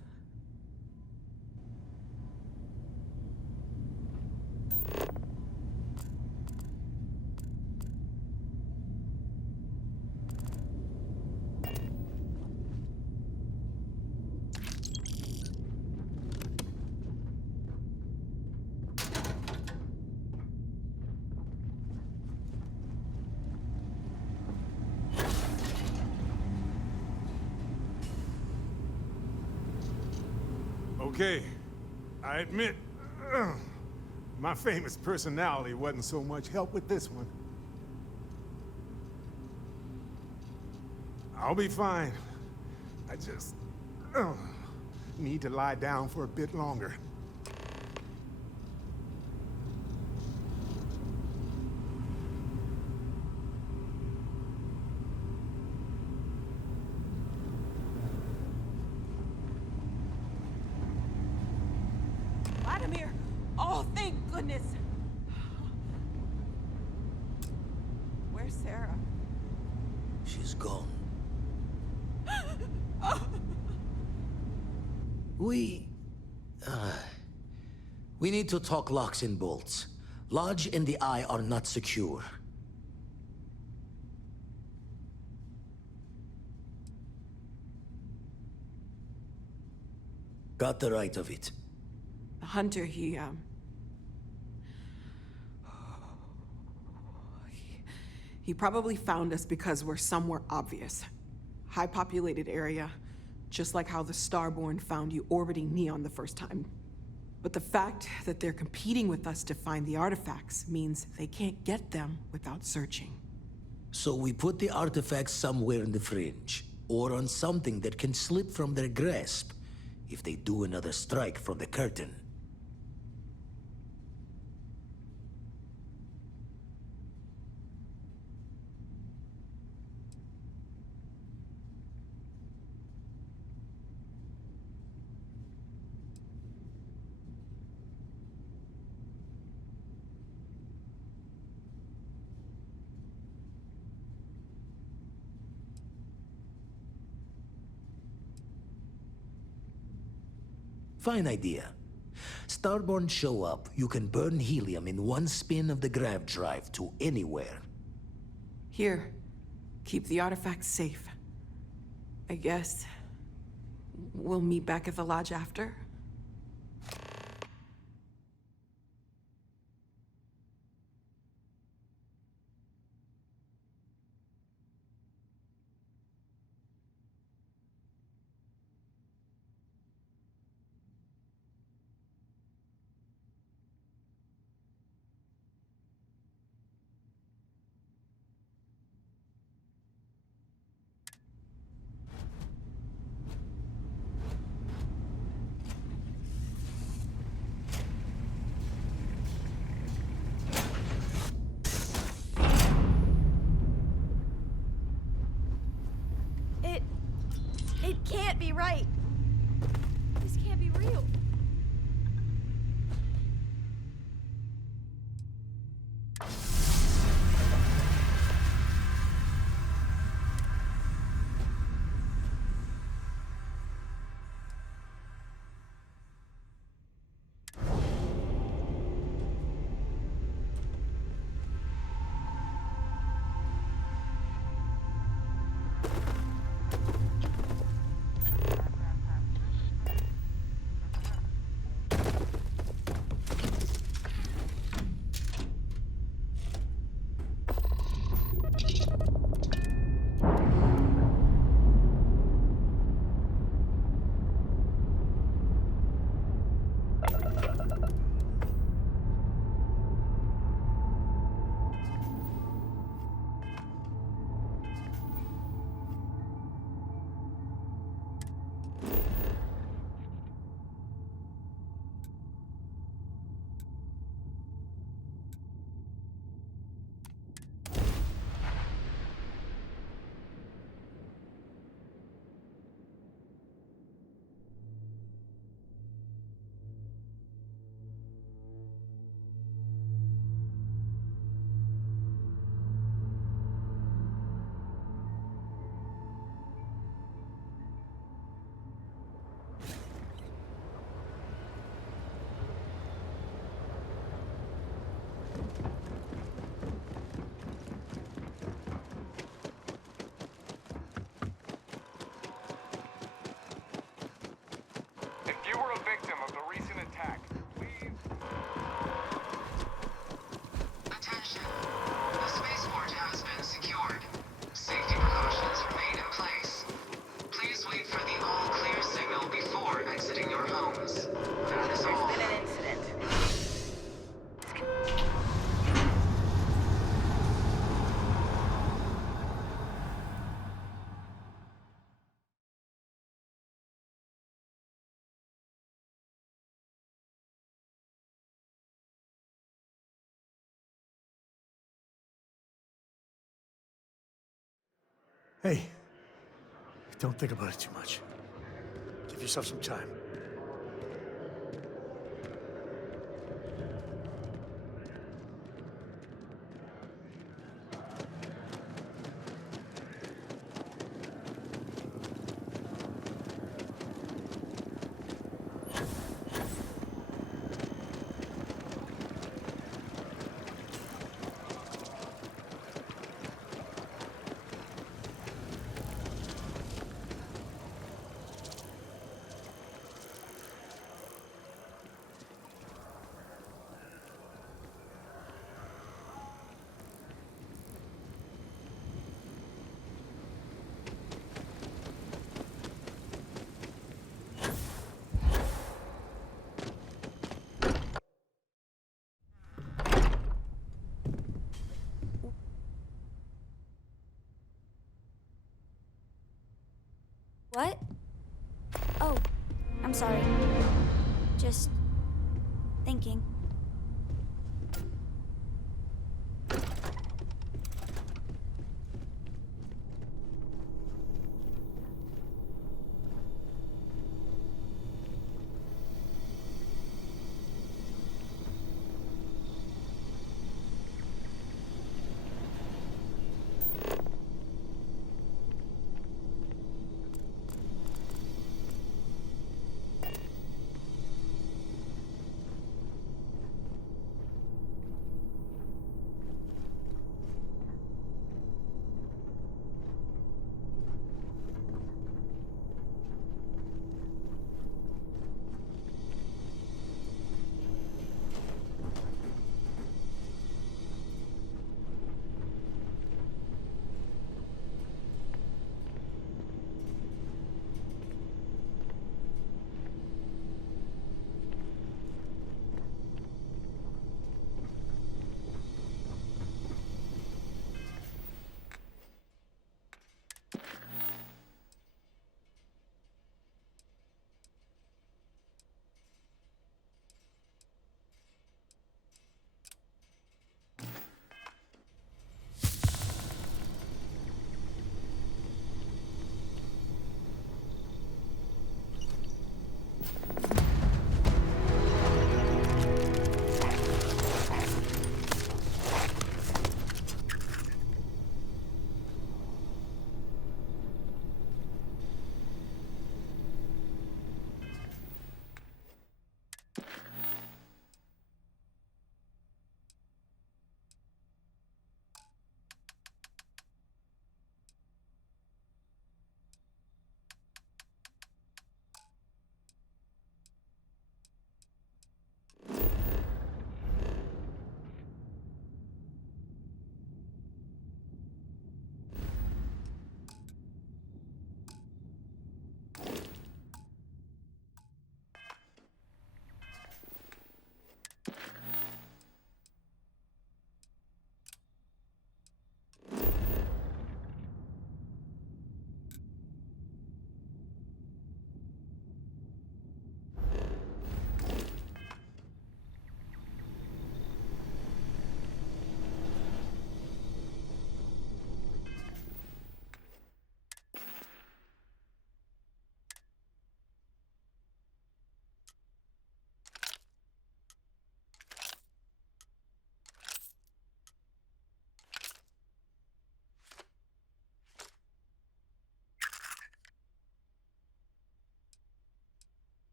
Okay, I admit, my famous personality wasn't so much help with this one. I'll be fine. I just need to lie down for a bit longer. Vladimir! Oh, thank goodness! Where's Sarah? She's gone. We need to talk locks and bolts. Lodge and the Eye are not secure. Got the right of it. The hunter, he probably found us because we're somewhere obvious. High-populated area, just like how the Starborn found you orbiting Neon the first time. But the fact that they're competing with us to find the artifacts means they can't get them without searching. So we put the artifacts somewhere in the fringe, or on something that can slip from their grasp if they do another strike from the curtain. Fine idea. Starborn show up, you can burn helium in one spin of the grav drive to anywhere. Here, keep the artifacts safe. I guess we'll meet back at the lodge after? If you were a victim of the recent attack, please... Attention. The spaceport has been secured. Safety precautions remain in place. Please wait for the all-clear signal before exiting your homes. That is all. There's been an incident. Hey, don't think about it too much. Give yourself some time. What? Oh, I'm sorry. Just thinking.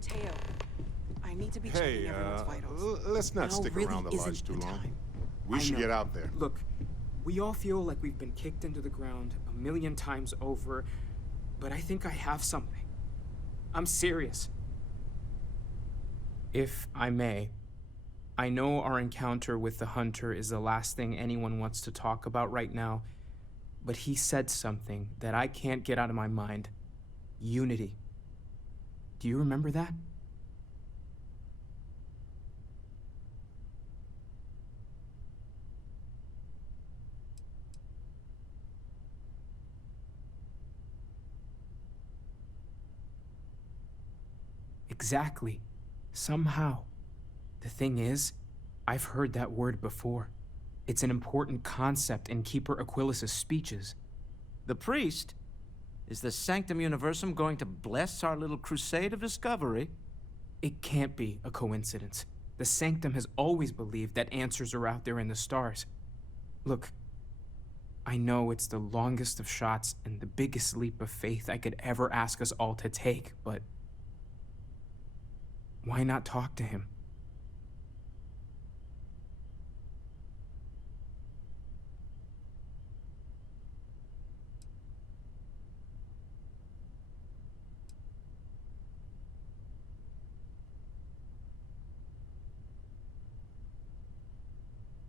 Mateo, I need to be Hey, checking everyone's vitals. let's not Now stick really around the isn't lodge too the long. time. We I should know. get out there. Look, we all feel like we've been kicked into the ground a million times over, but I think I have something. I'm serious. If I may, I know our encounter with the hunter is the last thing anyone wants to talk about right now, but he said something that I can't get out of my mind. Unity. Do you remember that? Exactly. Somehow. The thing is, I've heard that word before. It's an important concept in Keeper Aquilas's speeches. The priest? Is the Sanctum Universum going to bless our little crusade of discovery? It can't be a coincidence. The Sanctum has always believed that answers are out there in the stars. Look, I know it's the longest of shots and the biggest leap of faith I could ever ask us all to take, but why not talk to him?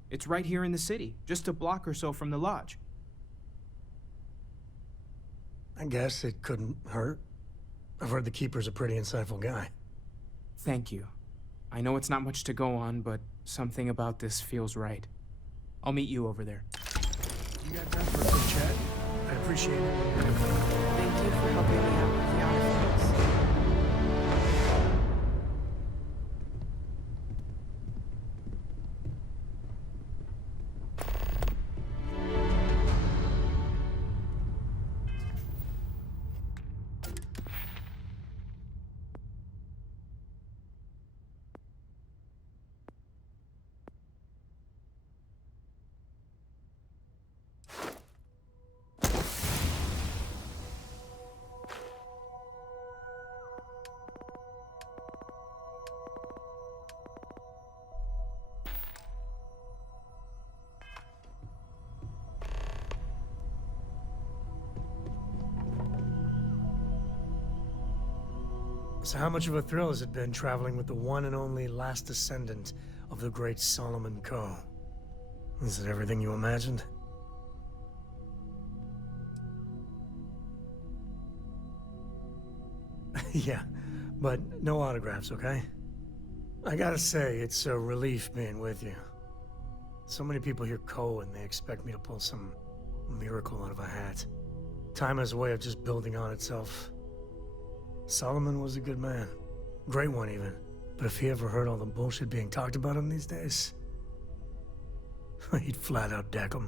It's right here in the city, just a block or so from the lodge. I guess it couldn't hurt. I've heard the Keeper's a pretty insightful guy. Thank you. I know it's not much to go on, but something about this feels right. I'll meet you over there. You got time for a quick chat? I appreciate it. Thank you for helping me out with the artifacts. So how much of a thrill has it been traveling with the one and only last descendant of the great Solomon Coe? Is it everything you imagined? Yeah, but no autographs, okay? I gotta say, it's a relief being with you. So many people hear Coe and they expect me to pull some miracle out of a hat. Time has a way of just building on itself. Solomon was a good man. Great one, even. But if he ever heard all the bullshit being talked about him these days, he'd flat out deck him.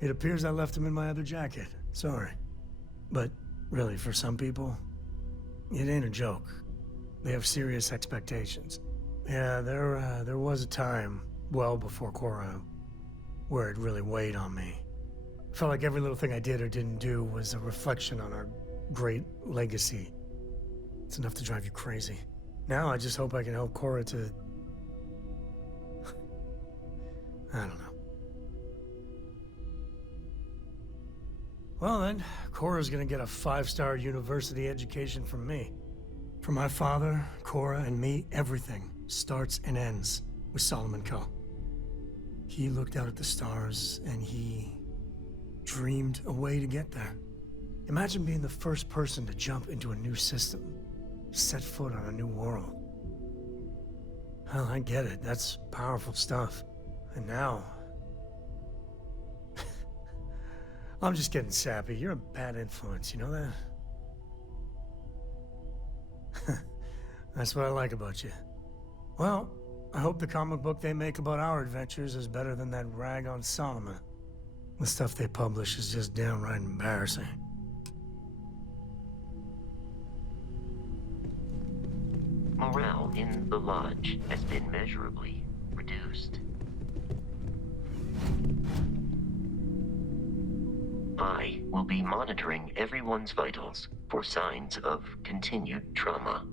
It appears I left him in my other jacket. Sorry. But really, for some people, it ain't a joke. They have serious expectations. Yeah, there was a time, well before Cora, where it really weighed on me. Felt like every little thing I did or didn't do was a reflection on our great legacy. It's enough to drive you crazy. Now I just hope I can help Cora to... I don't know. Well then, Cora's gonna get a 5-star university education from me. For my father, Cora, and me, everything starts and ends with Solomon Coe. He looked out at the stars, and he dreamed a way to get there. Imagine being the first person to jump into a new system, set foot on a new world. Well, I get it. That's powerful stuff. And now... I'm just getting sappy. You're a bad influence, you know that? That's what I like about you. Well, I hope the comic book they make about our adventures is better than that rag on Solomon. The stuff they publish is just downright embarrassing. Morale in the lodge has been measurably reduced. I will be monitoring everyone's vitals for signs of continued trauma.